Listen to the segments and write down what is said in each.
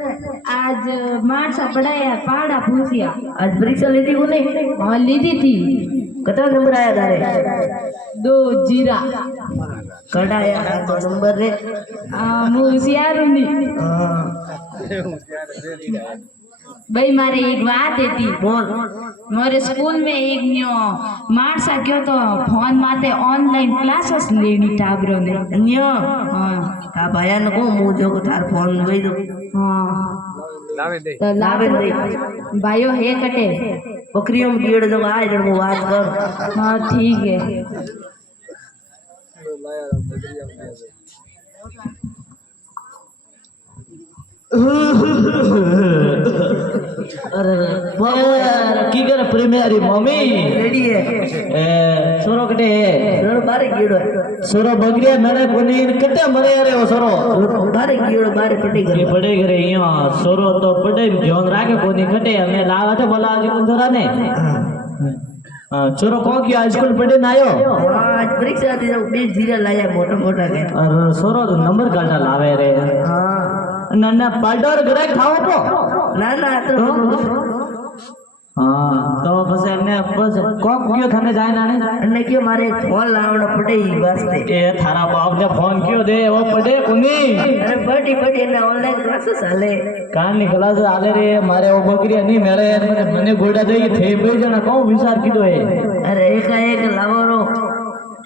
आज मार्चा पढ़ाया पाड़ा पूछिया। आज परीक्षा ली थी को नहीं? हाँ लीधी थी। कितना नंबर आया तारे? 2 जीरा। कड़ा आया तो नंबर रे? मैं होशियार हूँ। भाई मारे एक बात है थी। बोल। मारे स्कूल में एक न्यो मार्चा क्यों तो फोन माते ऑनलाइन क्लासेस लेनी टाबरो ने न्यो हाँ ता भाया न को मुंह जो को थार फोन वही दो हाँ तो लावे दे भाइयों है कटे बकरियों में कीड़ जो आए जड़ वो बात कर। हाँ ठीक है। अरे की करे प्रीमियरी मम्मी रेडी है सोरो कटे सोरो बारे कीड़ो सोरो बगरिया नरे कोनी कटे मरे रे ओ सोरो बारे कीड़ो बारे पटी ये कर पड़े करे यहाँ सोरो तो पड़े ध्यान राखे कोनी कटे हमें लावा थे बोला आज कुंदरा ने सोरो कौन की स्कूल पढ़े ना आयो आज परीक्षा थी जब 20 जीरा लाया मोटा मोटा के और सोरो तो नंबर काटा लावे रे हां नन्ना पाउडर गरे खाओ तो ना ना तो हाँ तो बस ने बस कौन क्यों थाने जाए ना ने क्यों मारे फोन लावना पड़े ही वास्ते ए थारा बाप ने फोन क्यों दे वो पढ़े कोनी अरे बड़ी बड़ी ने ऑनलाइन क्लासेस आले कान निकला से आले रे मारे वो बकरिया नहीं मेरे मने गोड़ा दे थे भाई जना कौन विचार कीधो है अरे एक लावो रो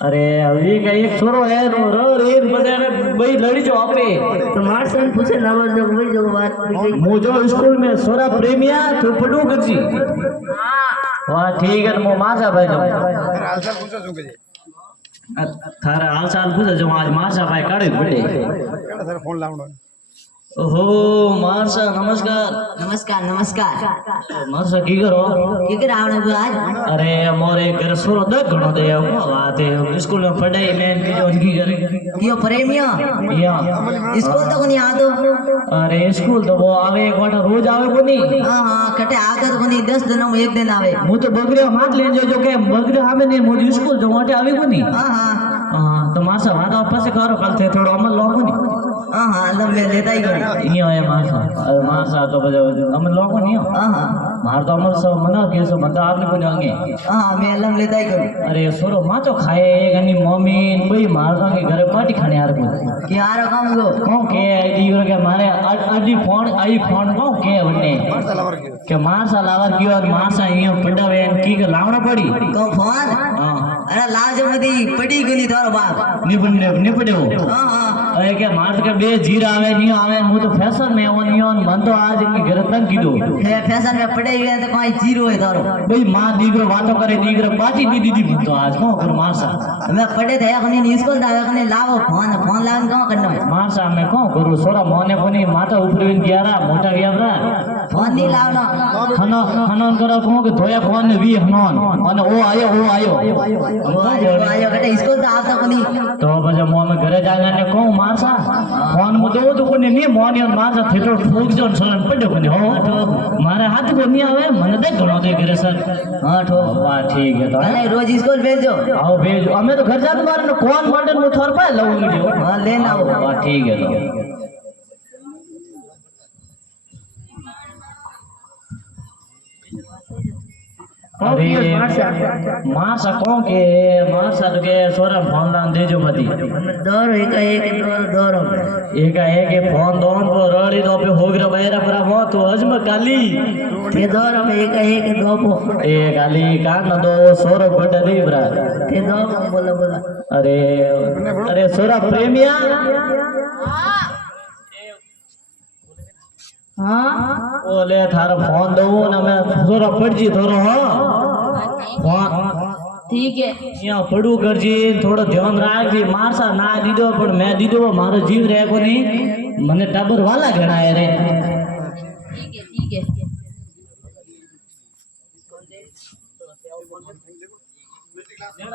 अरे अभी का एक छोरो है रो रे बजे भाई लड़ी जो आपे तो मार सन पूछे नंबर जो वही जो बात मु जो स्कूल में सोरा प्रेमिया तो पढ़ू करजी वाह ठीक है मो मासा भाई जो हाल चाल पूछो जो के थारा हाल चाल पूछो जो आज मासा भाई काढ़े पड़े केड़ा सर फोन लावणो ओहो मारसा नमस्कार नमस्कार नमस्कार मारसा की करो के के आवणे को आज अरे मोरे घर सोरो दग घणो दे को बात है स्कूल में पढ़ाई में बीजो की करे कियो प्रेमियो या स्कूल तो कोनी आदो अरे स्कूल तो वो आवे एक बार रोज आवे कोनी हां हां कटे आकर कोनी 10 दिनों में एक दिन आवे मु तो बगरिया हाथ ले जो के बगरिया आवे ने मोदी स्कूल जो मोटे आवे कोनी हां हां हां तो मारसा वादा वापस करो कल थे थोड़ा अमल लो कोनी हां हां लम ले लेता ही कोनी इयो है मारसा अरे मारसा तो बजे अमल लो कोनी हां हां मार तो अमल सब मना के सब बता आपने कोनी आगे हां मैं लम लेता ही कोनी अरे सोरो माचो खाए गनी मम्मी भाई मारसा के घरे पार्टी खाने यार को कि यार काम गो कौन के दीवर के मारे आई फोन कौन के बने मार लावर के के मारसा लावर की और मारसा इयो पड़ावे की के लावना पड़ी को फोन हां अरे लाज मदी पड़ी गनी थारो बाप निपड़े हो हां हां अरे के मार के बे जीरा आवे नहीं आवे मु तो फैशन में ओनियो मन तो आज की घर तक कीधो हे फैशन में पड़े हुए तो कोई जीरो है थारो भाई मां दीकरो बातो करे दीकरो पार्टी दी दी तो आज को कर मारसा मैं पढ़े थे कोनी स्कूल दावे कोनी लावो फोन लावन कौन करनो मारसा में को करू सोरा मोने कोनी माता ऊपर ग्यारा मोटा व्यावरा फोन नहीं लावनो हनन करो को के धोया फोन ने वी हनन और ओ आयो कटे स्कूल तो आता कोनी तो बजे मो में घरे जाने ने को मारसा फोन मु दो तो कोनी नहीं मोनी और मारसा थेटो ठोक जो चलन पड़े कोनी हो मारे हाथ को नहीं आवे मन दे घणो दे करे सर हां ठोक वाह ठीक है तो अरे रोज स्कूल भेजो आओ भेज हमें तो घर जाते मारे ने कौन मॉडल मु थोर पे लऊ वीडियो हां लेना आओ वाह ठीक है तो अरे मारसा कौन के मारसा तो के सोरा फोन लान दे जो मती दौर एक दौर एक फोन दोन को रड़ी दो पे हो गया बैरा पर हो तो हजम काली ते दौर में एक दो पो ए काली कान दो सोरो बड़ा दी ब्रा ते दो बोला अरे सोरा प्रेमिया हाँ ओले थारा फोन दो ना मैं सोरा पड़जी थोरो हो फोन ठीक है यहाँ पड़ू करजी थोड़ा ध्यान राख जी मारसा ना दीदो पर मैं दीदो मारो जीव रहे को नहीं मने टाबर वाला घना है रे ठीक है